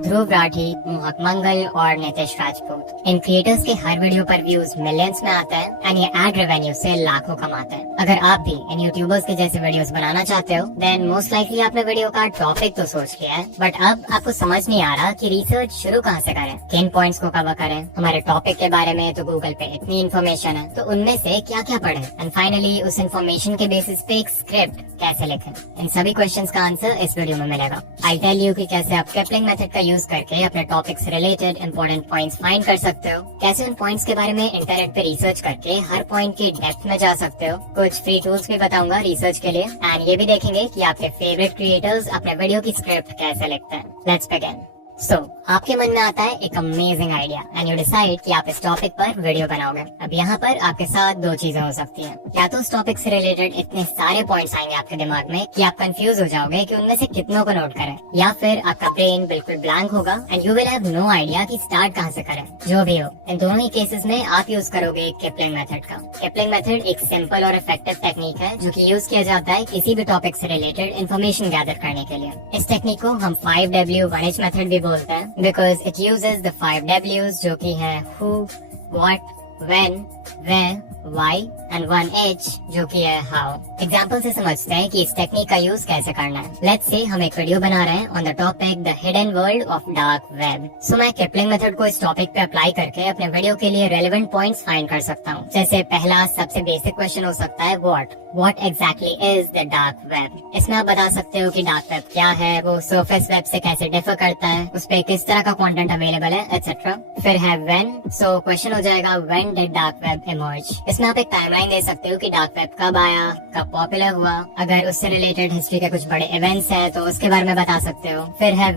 ध्रुव राठी, मोहक मंगल और नितिश राजपूत। इन क्रिएटर्स के हर वीडियो पर व्यूज मिलियंस में आता है एंड ये एड रेवेन्यू से लाखों कमाते हैं। अगर आप भी इन यूट्यूबर्स के जैसे वीडियोस बनाना चाहते हो देन मोस्ट लाइकली आपने वीडियो का टॉपिक तो सोच लिया है, बट अब आपको समझ नहीं आ रहा कि रिसर्च शुरू कहाँ से करें, किन पॉइंट्स को कवर करें। हमारे टॉपिक के बारे में तो गूगल पे इतनी इन्फॉर्मेशन है, तो उनमें से क्या क्या पढ़ें एंड फाइनली उस इन्फॉर्मेशन के बेसिस पे एक स्क्रिप्ट कैसे लिखें। इन सभी क्वेश्चंस का आंसर इस वीडियो में मिलेगा। आई टेल यू कि कैसे आप केपलिंग मेथड का यूज करके अपने टॉपिक से रिलेटेड इंपॉर्टेंट पॉइंट्स फाइंड कर सकते हो, कैसे उन पॉइंट्स के बारे में इंटरनेट पे रिसर्च करके हर पॉइंट की डेप्थ में जा सकते हो। कुछ फ्री टूल्स भी बताऊंगा रिसर्च के लिए एंड ये भी देखेंगे कि आपके फेवरेट क्रिएटर्स अपने वीडियो की स्क्रिप्ट कैसे लिखते हैं। Let's begin. सो आपके मन में आता है एक amazing idea and you decide कि आप इस टॉपिक पर वीडियो बनाओगे। अब यहाँ पर आपके साथ दो चीजें हो सकती हैं, या तो उस टॉपिक से रिलेटेड इतने सारे पॉइंट्स आएंगे आपके दिमाग में कि आप कंफ्यूज हो जाओगे कि उनमें से कितनों को नोट करें, या फिर आपका ब्रेन बिल्कुल ब्लैंक होगा and you will have no idea कि स्टार्ट कहाँ से करें। जो भी हो, इन दोनों ही केसेस में आप यूज करोगे केपलिंग मेथड का। केपलिंग मेथड एक सिंपल और इफेक्टिव टेक्निक है जो कि यूज किया जाता है किसी भी टॉपिक से रिलेटेड इन्फॉर्मेशन गैदर करने के लिए। इस टेक्निक को हम 5W 1H मेथड भी बोलते हैं because it uses the 5 W's जो कि है who, what, when, where, why and 1H जो कि है how। एग्जाम्पल से समझते हैं कि इस टेक्निक का यूज कैसे करना है। लेट्स से हम एक वीडियो बना रहे हैं on the topic the hidden world of dark web. So मैं केपलिंग मेथड को इस टॉपिक पे अप्लाई करके अपने वीडियो के लिए रेलेवेंट पॉइंट्स फाइंड कर सकता हूँ। जैसे पहला सबसे बेसिक क्वेश्चन हो सकता है what exactly is the dark web। इसमें आप बता सकते हो कि डार्क वेब क्या है, वो सरफेस वेब से कैसे डिफर करता है, उस पे किस तरह का कंटेंट अवेलेबल है एटसेट्रा। फिर है when, सो क्वेश्चन हो जाएगा when did dark web emerge। इसमें आप एक टाइमलाइन दे सकते हो कि डार्क वेब कब आया, कब पॉपुलर हुआ, अगर उससे रिलेटेड हिस्ट्री के कुछ बड़े इवेंट्स हैं तो उसके बारे में बता सकते हो। फिर है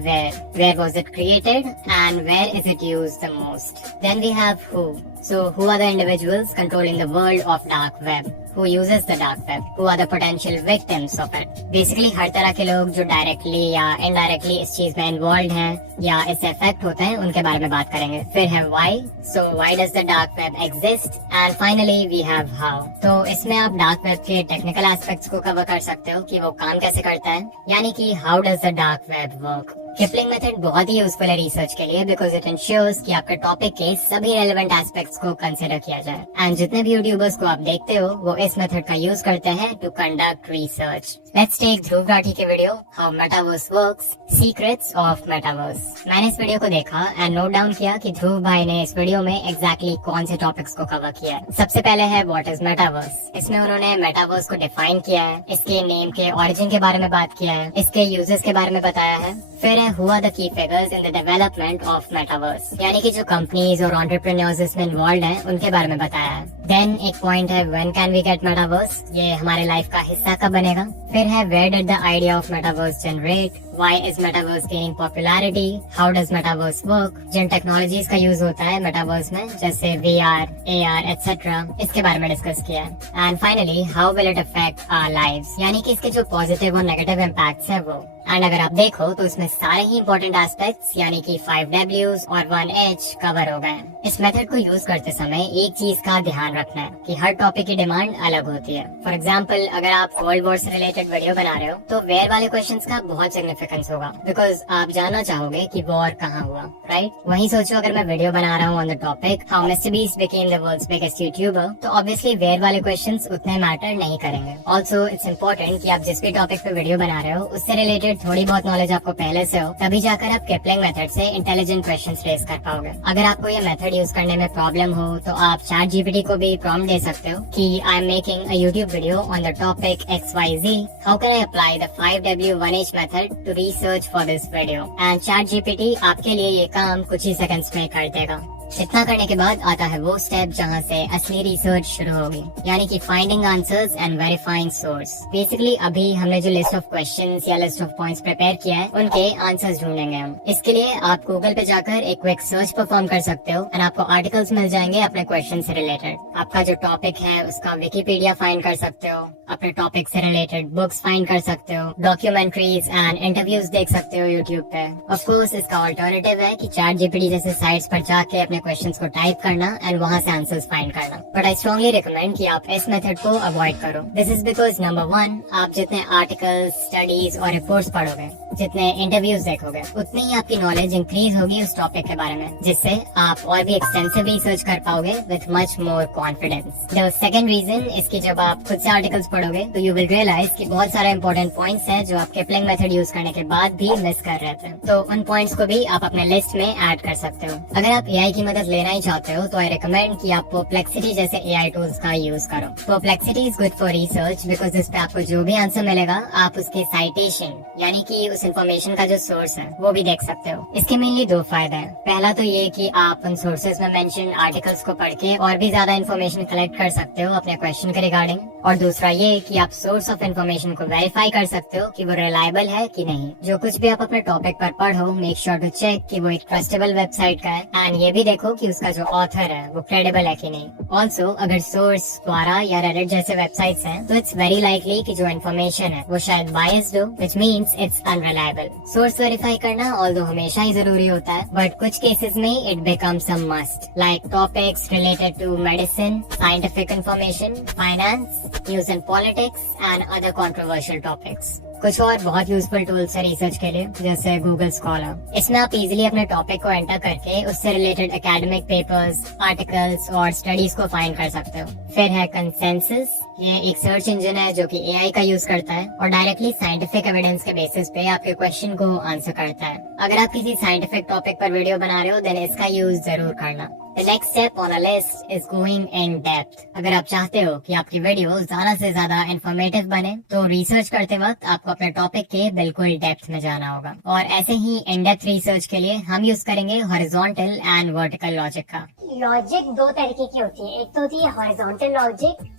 where was it created and where is it used the most। Then we have who, so who are the individuals controlling the world of dark web, who uses the dark web, who are the potential victims of it। Basically हर तरह के लोग जो directly या indirectly इस चीज में involve हैं या इससे अफेक्ट होते हैं उनके बारे में बात करेंगे। फिर है why, so why does the dark web exist and finally we have how। तो इसमें आप डार्क वेब के टेक्निकल एस्पेक्ट्स को कवर कर सकते हो कि वो काम कैसे करता है, यानी कि how does the dark web work। केपलिंग मेथड बहुत ही यूजफुल है रिसर्च के लिए बिकॉज इट इंश्योर्स कि आपके टॉपिक के सभी रेलेवेंट एस्पेक्ट्स को कंसिडर किया जाए। एंड जितने भी यूट्यूबर्स को आप देखते हो वो इस मेथड का यूज करते हैं to conduct research. Let's take Dhruv Rathee के video how metaverse works, secrets of metaverse. मैंने इस वीडियो को देखा एंड नोट डाउन किया कि ध्रुव भाई ने इस वीडियो में एग्जैक्टली कौन से टॉपिक्स को कवर किया है। सबसे पहले है व्हाट इज मेटावर्स। इसमें उन्होंने मेटावर्स को डिफाइन किया है, इसके नेम के ओरिजिन के बारे में बात किया है, इसके यूजेस के बारे में बताया है। फिर है who are the key figures in the development of metaverse, यानी कि जो कंपनीज और एंटरप्रेन्योर्स इसमें इन्वॉल्व हैं उनके बारे में बताया है। देन एक पॉइंट है when can we get metaverse, ये हमारे लाइफ का हिस्सा कब बनेगा। फिर है where did the idea of metaverse generate, why is metaverse gaining popularity, how does metaverse work, जिन टेक्नोलॉजीज का यूज होता है मेटावर्स में जैसे VR, AR एटसेट्रा, इसके बारे में डिस्कस किया है। And finally how will it affect our lives, यानी कि इसके जो पॉजिटिव और नेगेटिव इम्पैक्ट्स है वो। एंड अगर आप देखो तो इसमें सारे ही इंपॉर्टेंट एस्पेक्ट्स यानी कि 5Ws और 1H कवर हो गए हैं। इस मेथड को यूज करते समय एक चीज का ध्यान रखना है कि हर टॉपिक की डिमांड अलग होती है। फॉर एग्जाम्पल अगर आप वर्ल्ड वॉर से रिलेटेड वीडियो बना रहे हो तो वेयर वाले क्वेश्चंस का बहुत सिग्निफिकेंस होगा बिकॉज आप जानना चाहोगे कि वॉर कहाँ हुआ, राइट। वहीं सोचो अगर मैं वीडियो बना रहा हूँ on the topic how Mister Beast became the world's biggest YouTuber, तो ऑब्वियसली वेयर वाले क्वेश्चंस उतने मैटर नहीं करेंगे। ऑल्सो इट्स इम्पोर्टेंट कि आप जिस भी टॉपिक पे वीडियो बना रहे हो उससे रिलेटेड थोड़ी बहुत नॉलेज आपको पहले से हो, तभी जाकर आप केपलिंग मेथड से इंटेलिजेंट क्वेश्चंस रेज कर पाओगे। अगर आपको ये मेथड यूज करने में प्रॉब्लम हो तो आप चैट जीपीटी को भी प्रॉम्प्ट दे सकते हो कि I am making a YouTube video on the topic XYZ, how can I apply the 5W 1H method to research for this video. And ChatGPT आपके लिए ये काम कुछ ही सेकंड्स में कर देगा। इतना करने के बाद आता है वो स्टेप जहाँ से असली रिसर्च शुरू होगी, यानी कि finding answers and verifying source. Basically अभी हमने जो लिस्ट ऑफ क्वेश्चंस या लिस्ट ऑफ पॉइंट्स प्रिपेयर किया है उनके आंसर्स ढूंढेंगे हम। इसके लिए आप गूगल पे जाकर एक क्विक सर्च परफॉर्म कर सकते हो एंड आपको आर्टिकल्स मिल जाएंगे अपने क्वेश्चन से रिलेटेड। आपका जो टॉपिक है उसका विकिपीडिया फाइंड कर सकते हो, अपने टॉपिक से रिलेटेड बुक्स फाइंड कर सकते हो, डॉक्यूमेंट्रीज एंड इंटरव्यूज देख सकते हो यूट्यूब पे। ऑफ कोर्स इसका ऑल्टरनेटिव है कि चैट जीपीटी जैसे साइट्स पर जाके अपने क्वेश्चंस को टाइप करना एंड वहाँ से आंसर्स फाइंड करना, बट आई स्ट्रॉन्गली रिकमेंड कि आप इस मेथड को अवॉइड करो। दिस इज बिकॉज नंबर 1, आप जितने आर्टिकल्स, स्टडीज और रिपोर्ट्स पढ़ोगे जितने इंटरव्यूज देखोगे उतनी ही आपकी नॉलेज इंक्रीज होगी उस टॉपिक के बारे में, जिससे आप और भी एक्सटेंसिव रिसर्च कर पाओगे with much more confidence. The second reason इसकी, जब आप खुद से आर्टिकल्स पढ़ोगे तो यू विल रियलाइज कि बहुत सारे इंपॉर्टेंट पॉइंट्स हैं जो आप किपलिंग मेथड यूज करने के बाद भी मिस कर रहे थे। तो उन पॉइंट्स को भी आप अपने लिस्ट में ऐड कर सकते हो। अगर आप एआई की मदद लेना ही चाहते हो तो आई रिकमेंड कि आप परप्लेक्सिटी जैसे एआई टूल्स का यूज करो। Perplexity is good for research because इस पे आपको जो भी आंसर मिलेगा आप उसके साइटेशन यानी कि उस इन्फॉर्मेशन का जो सोर्स है वो भी देख सकते हो। इसके मेनली दो फायदे हैं। पहला तो ये कि आप उन सोर्सेज में मेंशन आर्टिकल्स को पढ़ के और भी ज्यादा इन्फॉर्मेशन कलेक्ट कर सकते हो अपने क्वेश्चन के रिगार्डिंग, और दूसरा ये कि आप सोर्स ऑफ इन्फॉर्मेशन को वेरीफाई कर सकते हो कि वो रिलायबल है कि नहीं। जो कुछ भी आप अपने टॉपिक पर पढ़ो, मेक श्योर टू चेक कि वो एक ट्रस्टेबल वेबसाइट का है, एंड ये भी देखो कि उसका जो ऑथर है वो क्रेडिबल है कि नहीं। ऑल्सो अगर सोर्स द्वारा या रेडिट जैसे वेबसाइट्स हैं तो इट्स वेरी लाइकली कि जो इन्फॉर्मेशन है वो शायद बायस्ड हो, which means it's unreliable. Source verify करना ऑल्दो हमेशा ही जरूरी होता है, बट कुछ केसेस में it becomes a must, like topics related to medicine, scientific information, finance, news and politics and other controversial topics. कुछ और बहुत यूजफुल टूल्स है रिसर्च के लिए, जैसे गूगल स्कॉलर। इसमें आप इजीली अपने टॉपिक को एंटर करके उससे रिलेटेड एकेडमिक पेपर्स, आर्टिकल्स और स्टडीज को फाइंड कर सकते हो। फिर है कंसेंसस, ये एक सर्च इंजन है जो कि एआई का यूज करता है और डायरेक्टली साइंटिफिक एविडेंस के बेसिस पे आपके क्वेश्चन को आंसर करता है। अगर आप किसी साइंटिफिक टॉपिक पर वीडियो बना रहे हो देन इसका यूज जरूर करना। The next step on a list is going in depth. अगर आप चाहते हो कि आपकी वीडियो ज्यादा से ज्यादा इंफॉर्मेटिव बने तो रिसर्च करते वक्त आपको अपने टॉपिक के बिल्कुल डेप्थ में जाना होगा, और ऐसे ही इन डेप्थ रिसर्च के लिए हम यूज करेंगे हॉरिजॉन्टल एंड वर्टिकल लॉजिक का। लॉजिक दो तरीके की होती है, एक तो होती है हॉरिजॉन्टल लॉजिक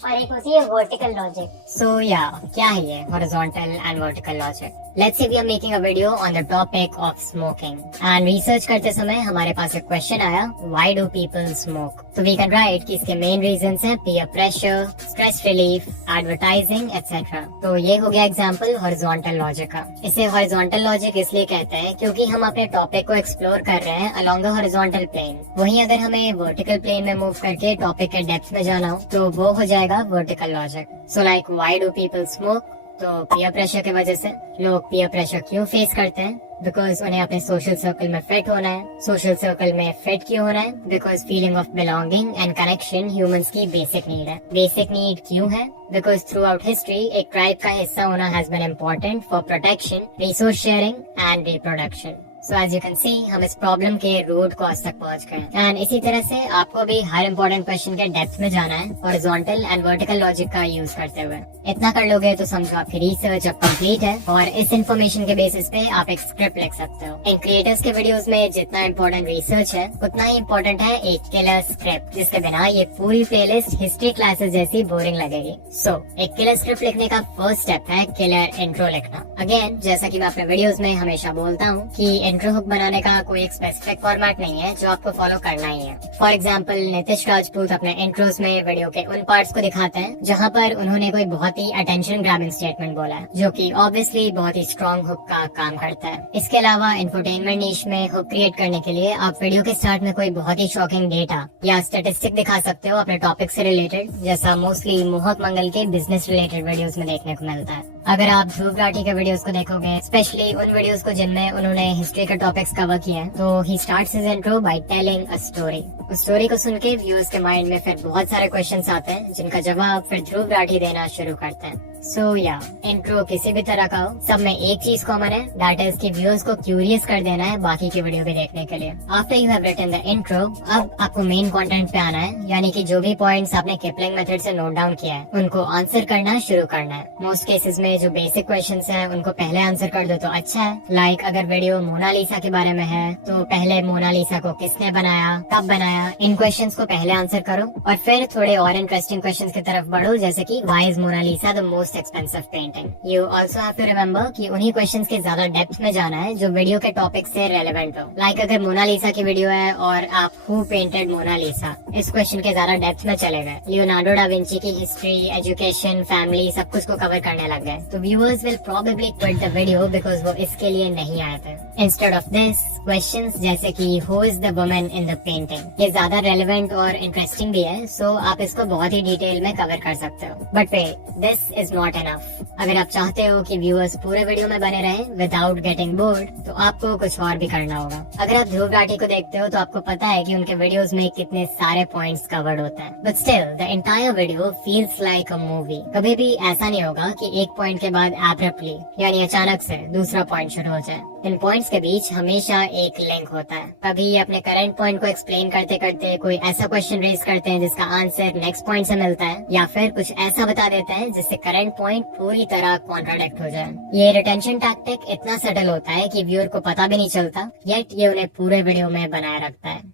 और एक होती है वर्टिकल लॉजिक। So yeah, क्या है ये horizontal and vertical logic? Let's say we are making a video on the topic of smoking and research करते समय हमारे पास एक question आया, why do people smoke? So we can write कि इसके main reasons हैं peer pressure, stress relief, advertising, etc. तो ये हो गया example horizontal logic का। इसे horizontal logic इसलिए कहते हैं क्योंकि हम अपने topic को explore कर रहे हैं along the horizontal plane। वहीं अगर हमें vertical plane में move करके topic के depth में जाना हो तो वो हो जाएगा vertical logic। So like why do people smoke? तो पीयर प्रेशर की वजह से। लोग पीयर प्रेशर क्यों फेस करते हैं? बिकॉज उन्हें अपने सोशल सर्कल में फिट होना है। सोशल सर्कल में फिट क्यों होना है? Because feeling of belonging and connection humans की बेसिक नीड है। बेसिक नीड क्यों है? बिकॉज थ्रू आउट हिस्ट्री एक ट्राइब का हिस्सा होना has been important for protection, resource sharing and reproduction. So as you can see हम इस प्रॉब्लम के रूट कॉज तक पहुंच गए। एंड इसी तरह से आपको भी हर इंपॉर्टेंट क्वेश्चन के डेप्थ में जाना है हॉरिजॉन्टल एंड वर्टिकल लॉजिक का यूज करते हुए। इतना कर लोगे तो समझो आपकी रिसर्च अब कंप्लीट है और इस इन्फॉर्मेशन के बेसिस पे आप एक स्क्रिप्ट लिख सकते हो। इन क्रिएटर्स के वीडियोस में जितना इम्पोर्टेंट रिसर्च है उतना ही इम्पोर्टेंट है एक किलर स्क्रिप्ट, जिसके बिना ये पूरी प्लेलिस्ट हिस्ट्री क्लासेस जैसी बोरिंग लगेगी। सो एक किलर स्क्रिप्ट लिखने का फर्स्ट स्टेप है किलर इंट्रो लिखना। अगेन जैसा कि मैं अपने वीडियोस में हमेशा बोलता हूँ कि इंट्रो हुक बनाने का कोई एक स्पेसिफिक फॉर्मेट नहीं है जो आपको फॉलो करना ही है। फॉर एग्जाम्पल नितिश राजपूत अपने इंट्रोस में वीडियो के उन पार्ट्स को दिखाते हैं जहाँ पर उन्होंने कोई बहुत ही अटेंशन ग्रैबिंग स्टेटमेंट बोला है, जो कि ऑब्वियसली बहुत ही स्ट्रॉन्ग हुक का काम करता है। इसके अलावा इंफोटेनमेंट नीश में हुक क्रिएट करने के लिए आप वीडियो के स्टार्ट में कोई बहुत ही शॉकिंग डेटा या स्टेटिस्टिक दिखा सकते हो अपने टॉपिक से रिलेटेड, जैसा मोस्टली मोहक मंगल के बिजनेस रिलेटेड वीडियोस में देखने को मिलता है। अगर आप ध्रुव राठी के वीडियोस को देखोगे, स्पेशली उन वीडियोस को जिनमें उन्होंने हिस्ट्री के टॉपिक्स कवर किए हैं, तो he starts his intro by telling a story. उस स्टोरी को सुन के व्यूअर्स के माइंड में फिर बहुत सारे क्वेश्चंस आते हैं जिनका जवाब फिर ध्रुव राठी देना शुरू करते हैं। सो या इंट्रो किसी भी तरह का हो, सब में एक चीज कॉमन है, दैट इज कि व्यूअर्स को क्यूरियस कर देना है बाकी की वीडियो भी देखने के लिए। After you have written the intro, अब आपको मेन कंटेंट पे आना है, यानी कि जो भी पॉइंट्स आपने किपलिंग मेथड से नोट डाउन किया है उनको आंसर करना शुरू करना है। मोस्ट केसेस में जो बेसिक क्वेश्चंस हैं उनको पहले आंसर कर दो तो अच्छा है। लाइक अगर वीडियो मोनालिसा के बारे में है तो पहले मोनालिसा को किसने बनाया, कब बनाया, इन क्वेश्चंस को पहले आंसर करो और फिर थोड़े और इंटरेस्टिंग क्वेश्चंस की तरफ बढ़ो, जैसे कि why is Mona Lisa the most expensive painting. You also have to remember कि उन्हीं क्वेश्चंस के ज्यादा डेप्थ में जाना है जो वीडियो के टॉपिक से रेलेवेंट हो। लाइक अगर मोनालिसा की वीडियो है और आप हु पेंटेड मोनालिसा, इस क्वेश्चन के ज्यादा डेप्थ में चले गए, लियोनार्डो डा विंची की हिस्ट्री, एजुकेशन, फैमिली सब कुछ को कवर करने लग गए, तो viewers will probably quit the video because वो इसके लिए नहीं आए थे। इंस्टेड ऑफ दिस क्वेश्चंस जैसे कि who is the woman in the painting ये ज्यादा रेलेवेंट और इंटरेस्टिंग भी है, सो आप इसको बहुत ही डिटेल में कवर कर सकते हो। But wait, this is not enough. अगर आप चाहते हो कि व्यूअर्स पूरे वीडियो में बने रहें विदाउट गेटिंग बोर्ड, तो आपको कुछ और भी करना होगा। अगर आप ध्रुव राठी को देखते हो तो आपको पता है कि उनके वीडियोस में कितने सारे पॉइंट्स कवर्ड होते हैं, but still the entire video feels like a movie. कभी भी ऐसा नहीं होगा कि एक पॉइंट के बाद एब्रप्टली यानी अचानक से दूसरा पॉइंट शुरू हो जाए। इन पॉइंट्स के बीच हमेशा एक लिंक होता है। कभी ये अपने करंट पॉइंट को एक्सप्लेन करते करते कोई ऐसा क्वेश्चन रेज करते हैं जिसका आंसर नेक्स्ट पॉइंट से मिलता है, या फिर कुछ ऐसा बता देते हैं जिससे करंट पॉइंट पूरी तरह कॉन्ट्राडिक्ट हो जाए। ये रिटेंशन टैक्टिक इतना सटल होता है कि व्यूअर को पता भी नहीं चलता, येट ये उन्हें पूरे वीडियो में बनाए रखता है।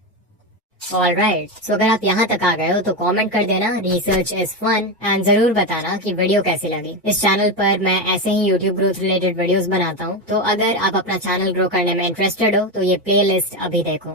ऑलराइट, सो अगर आप यहाँ तक आ गए हो तो कमेंट कर देना रिसर्च इज फन एंड जरूर बताना कि वीडियो कैसी लगी। इस चैनल पर मैं ऐसे ही यूट्यूब ग्रोथ रिलेटेड वीडियोस बनाता हूँ, तो अगर आप अपना चैनल ग्रो करने में इंटरेस्टेड हो तो ये प्लेलिस्ट अभी देखो।